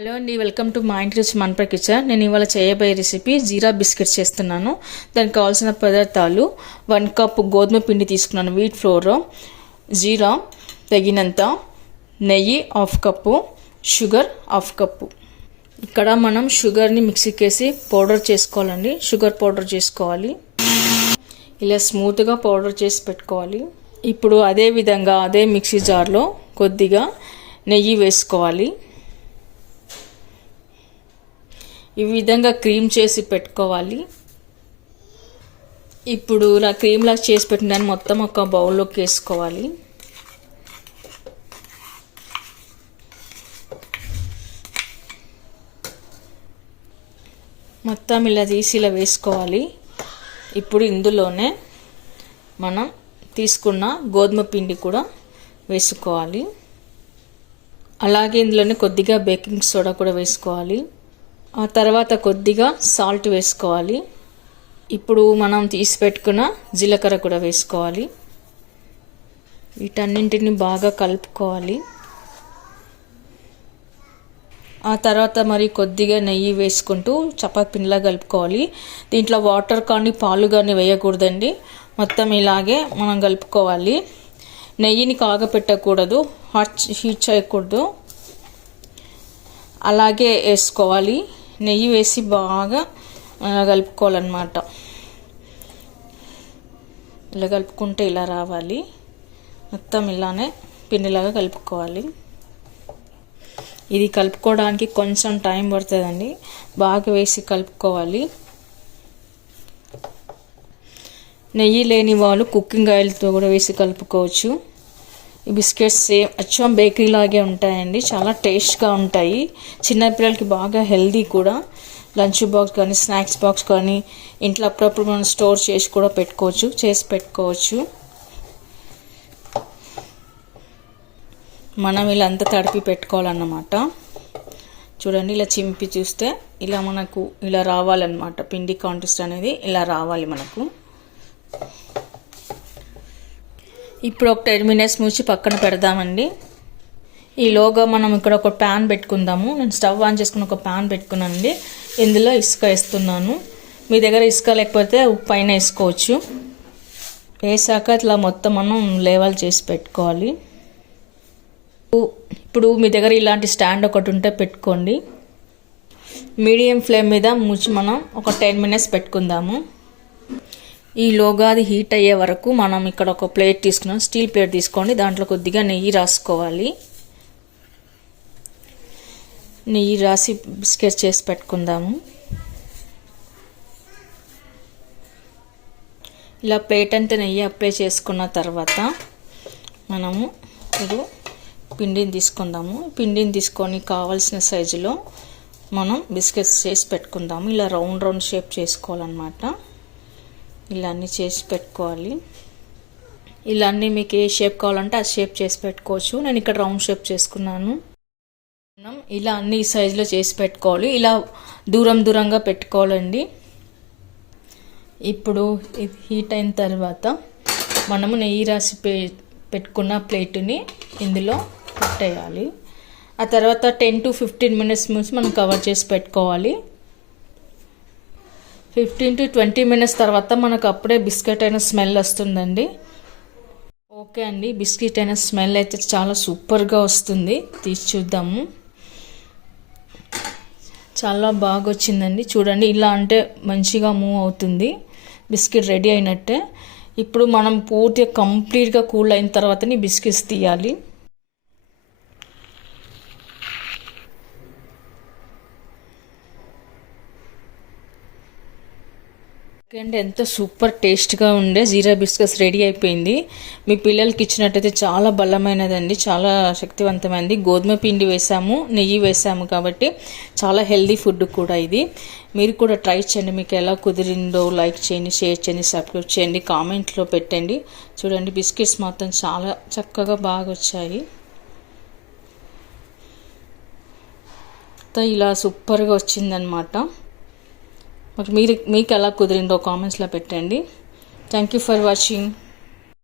Hello అండి, welcome to మా ఇంటి రుచి మన కిచెన్. నేను ఇవాళ చేయబోయే రెసిపీ జీరా బిస్కెట్స్ చేస్తున్నాను. దానికి కావాల్సిన పదార్థాలు 1 కప్ గోధుమ పిండి తీసుకున్నాను, వీట్ ఫ్లోర్, జీరా తగినంత, నెయ్యి 1/2 కప్పు, షుగర్ 1/2 కప్పు. ఇక్కడ మనం షుగర్ని మిక్సీకి వేసి పౌడర్ చేసుకోవాలండి. షుగర్ పౌడర్ చేసుకోవాలి, ఇలా స్మూత్గా పౌడర్ చేసి పెట్టుకోవాలి. ఇప్పుడు అదే విధంగా అదే మిక్సీ జార్లో కొద్దిగా నెయ్యి వేసుకోవాలి. ఈ విధంగా క్రీమ్ చేసి పెట్టుకోవాలి. ఇప్పుడు ఇలా క్రీమ్ లాగా చేసి పెట్టిన దాన్ని మొత్తం ఒక బౌల్లోకి వేసుకోవాలి. మొత్తం ఇలా తీసి ఇలా వేసుకోవాలి. ఇప్పుడు ఇందులోనే మనం తీసుకున్న గోధుమ పిండి కూడా వేసుకోవాలి. అలాగే ఇందులోనే కొద్దిగా బేకింగ్ సోడా కూడా వేసుకోవాలి. ఆ తర్వాత కొద్దిగా సాల్ట్ వేసుకోవాలి. ఇప్పుడు మనం తీసి పెట్టుకున్న జీలకర్ర కూడా వేసుకోవాలి. వీటన్నింటిని బాగా కలుపుకోవాలి. ఆ తర్వాత మరి కొద్దిగా నెయ్యి వేసుకుంటూ చపాతీ పిండిలా కలుపుకోవాలి. దీంట్లో వాటర్ కానీ పాలు కానీ వేయకూడదండి. మొత్తం ఇలాగే మనం కలుపుకోవాలి. నెయ్యిని కాగపెట్టకూడదు, హీట్ చేయకూడదు, అలాగే వేసుకోవాలి. నెయ్యి వేసి బాగా కలుపుకోవాలన్నమాట. ఇలా కలుపుకుంటే ఇలా రావాలి. మొత్తం ఇలానే పిండిలాగా కలుపుకోవాలి. ఇది కలుపుకోవడానికి కొంచెం టైం పడుతుందండి. బాగా వేసి కలుపుకోవాలి. నెయ్యి లేని వాళ్ళు కుకింగ్ ఆయిల్తో కూడా వేసి కలుపుకోవచ్చు. ఈ బిస్కెట్స్ సేమ్ అచ్చం బేకరీ లాగే ఉంటాయండి. చాలా టేస్ట్గా ఉంటాయి. చిన్నపిల్లలకి బాగా హెల్దీ కూడా. లంచ్ బాక్స్ కానీ స్నాక్స్ బాక్స్ కానీ ఇంట్లో అప్పుడప్పుడు మనం స్టోర్ చేసి కూడా పెట్టుకోవచ్చు. మనం ఇలా అంతా తడిపి పెట్టుకోవాలన్నమాట. చూడండి, ఇలా చింపి చూస్తే ఇలా మనకు ఇలా రావాలన్నమాట. పిండి కాంటెస్ట్ అనేది ఇలా రావాలి మనకు. ఇప్పుడు ఒక 10 మినిట్స్ మూసి పక్కన పెడదామండి. ఈలోగా మనం ఇక్కడ ఒక ప్యాన్ పెట్టుకుందాము. నేను స్టవ్ ఆన్ చేసుకుని ఒక ప్యాన్ పెట్టుకున్నానండి. ఇందులో ఇసుక వేస్తున్నాను. మీ దగ్గర ఇసుక లేకపోతే పైన వేసుకోవచ్చు. వేసాక ఇట్లా మొత్తం మనం లేవల్ చేసి పెట్టుకోవాలి. ఇప్పుడు మీ దగ్గర ఇలాంటి స్టాండ్ ఒకటి ఉంటే పెట్టుకోండి. మీడియం ఫ్లేమ్ మీద మూసి మనం ఒక 10 మినిట్స్ పెట్టుకుందాము. ఈలోగా అది హీట్ అయ్యే వరకు మనం ఇక్కడ ఒక ప్లేట్ తీసుకున్నాం, స్టీల్ ప్లేట్ తీసుకోండి. దాంట్లో కొద్దిగా నెయ్యి రాసుకోవాలి. నెయ్యి రాసి బిస్కెట్ చేసి పెట్టుకుందాము. ఇలా ప్లేట్ అంతా నెయ్యి అప్లై చేసుకున్న తర్వాత మనము ఇప్పుడు పిండిని తీసుకుందాము. పిండిని తీసుకొని కావాల్సిన సైజులో మనం బిస్కెట్స్ చేసి పెట్టుకుందాము. ఇలా రౌండ్ షేప్ చేసుకోవాలన్నమాట. ఇలా అన్నీ చేసి పెట్టుకోవాలి. ఇలా అన్నీ మీకు ఏ షేప్ కావాలంటే ఆ షేప్ చేసి పెట్టుకోవచ్చు. నేను ఇక్కడ రౌండ్ షేప్ చేసుకున్నాను. ఇలా అన్ని సైజులో చేసి పెట్టుకోవాలి. ఇలా దూరంగా పెట్టుకోవాలండి. ఇప్పుడు ఇది హీట్ అయిన తర్వాత మనము నెయ్యి రాసి పెట్టుకున్న ప్లేటుని ఇందులో పెట్టేయాలి. ఆ తర్వాత 10 to 15 మినిట్స్ ముందు మనం కవర్ చేసి పెట్టుకోవాలి. 15 to 20 మినిట్స్ తర్వాత మనకు అప్పుడే బిస్కెట్ అయిన స్మెల్ వస్తుందండి. ఓకే అండి, బిస్కెట్ అయిన స్మెల్ అయితే చాలా సూపర్గా వస్తుంది. తీసి చూద్దాము. చాలా బాగా వచ్చిందండి. చూడండి, ఇలా అంటే మంచిగా మూవ్ అవుతుంది. బిస్కెట్ రెడీ అయినట్టే. ఇప్పుడు మనం పూర్తిగా కంప్లీట్గా కూల్ అయిన తర్వాతనే బిస్కెట్స్ తీయాలి. అండ్ ఎంతో సూపర్ టేస్ట్గా ఉండే జీరా బిస్కెట్స్ రెడీ అయిపోయింది. మీ పిల్లలకి ఇచ్చినట్టయితే చాలా బలమైనదండి, చాలా శక్తివంతమైనది. గోధుమ పిండి వేసాము, నెయ్యి వేసాము కాబట్టి చాలా హెల్దీ ఫుడ్ కూడా ఇది. మీరు కూడా ట్రై చేయండి. మీకు ఎలా కుదిరిందో లైక్ చేయండి, షేర్ చేయండి, సబ్స్క్రైబ్ చేయండి, కామెంట్లో పెట్టండి. చూడండి, బిస్కెట్స్ మాత్రం చాలా చక్కగా బాగా వచ్చాయి. ఇలా సూపర్గా వచ్చిందనమాట. మీకు ఎలా కుదిరిందో కామెంట్స్లో పెట్టండి. Thank you for watching.